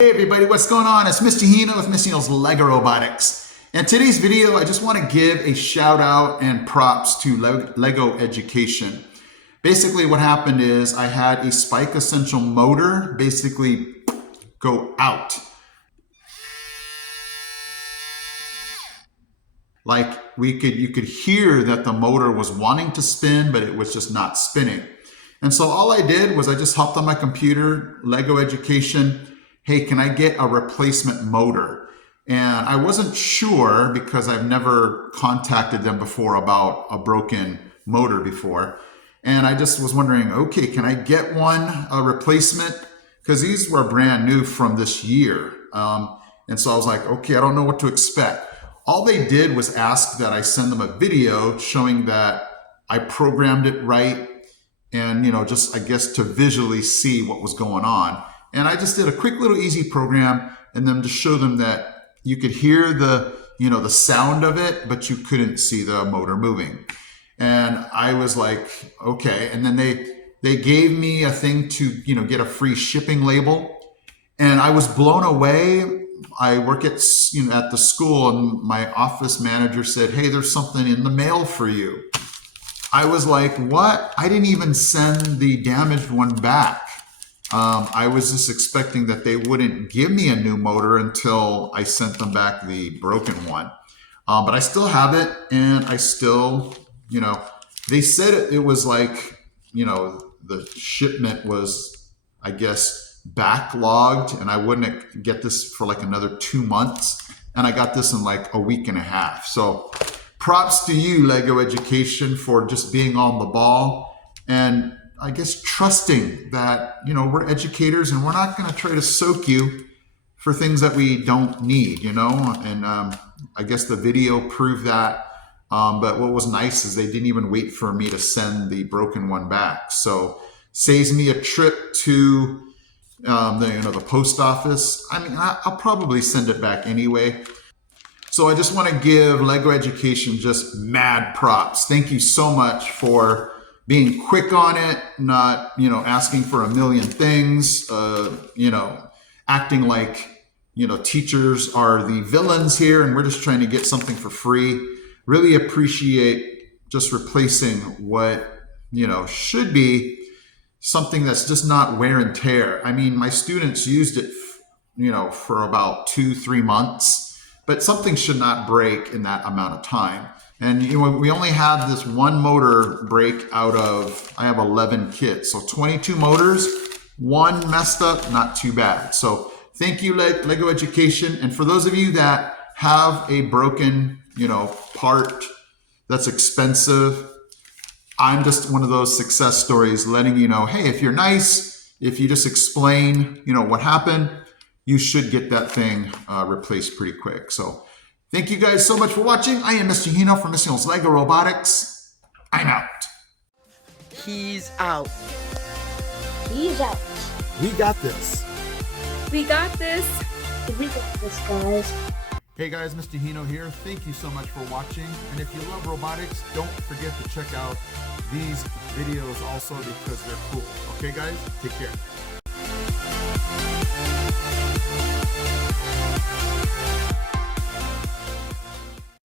Hey everybody, what's going on? It's Mr. Hino with Mr. Hino's LEGORobotics. In today's video, I just want to give a shout out and props to LEGO Education. Basically what happened is I had a Spike Essential motor basically go out. Like you could hear that the motor was wanting to spin, but it was just not spinning. And so all I did was I just hopped on my computer, LEGO Education. Hey, can I get a replacement motor? And I wasn't sure because I've never contacted them before about a broken motor before. And I just was wondering, okay, can I get a replacement? Because these were brand new from this year. And so I was like, okay, I don't know what to expect. All they did was ask that I send them a video showing that I programmed it right and, just I guess to visually see what was going on. And I just did a quick little easy program and then to show them that you could hear the sound of it, but you couldn't see the motor moving. And I was like, okay. And then they gave me a thing to, get a free shipping label. And I was blown away. I work at the school and my office manager said, hey, there's something in the mail for you. I was like, what? I didn't even send the damaged one back. I was just expecting that they wouldn't give me a new motor until I sent them back the broken one. But I still have it, and I still, they said it was like, the shipment was, I guess, backlogged, and I wouldn't get this for like another 2 months. And I got this in like a week and a half. So props to you, LEGO Education, for just being on the ball and I guess trusting that, we're educators and we're not going to try to soak you for things that we don't need, and I guess the video proved that. But what was nice is they didn't even wait for me to send the broken one back. So saves me a trip to the post office. I mean, I'll probably send it back anyway. So I just want to give LEGO Education just mad props. Thank you so much for being quick on it, not, asking for a million things, acting like, teachers are the villains here and we're just trying to get something for free. Really appreciate just replacing what, should be something that's just not wear and tear. I mean, my students used it, for about 2-3 months, but something should not break in that amount of time. And we only had this one motor break out of, I have 11 kits. So 22 motors, one messed up, not too bad. So thank you, LEGO Education. And for those of you that have a broken, part that's expensive, I'm just one of those success stories letting you know, hey, if you're nice, if you just explain, what happened, you should get that thing replaced pretty quick. So thank you guys so much for watching. I am Mr. Hino from Mr. Hino's LEGORobotics. I'm out. He's out. He's out. We got this. We got this. We got this, guys. Hey guys, Mr. Hino here. Thank you so much for watching. And if you love robotics, don't forget to check out these videos also because they're cool. Okay guys, take care.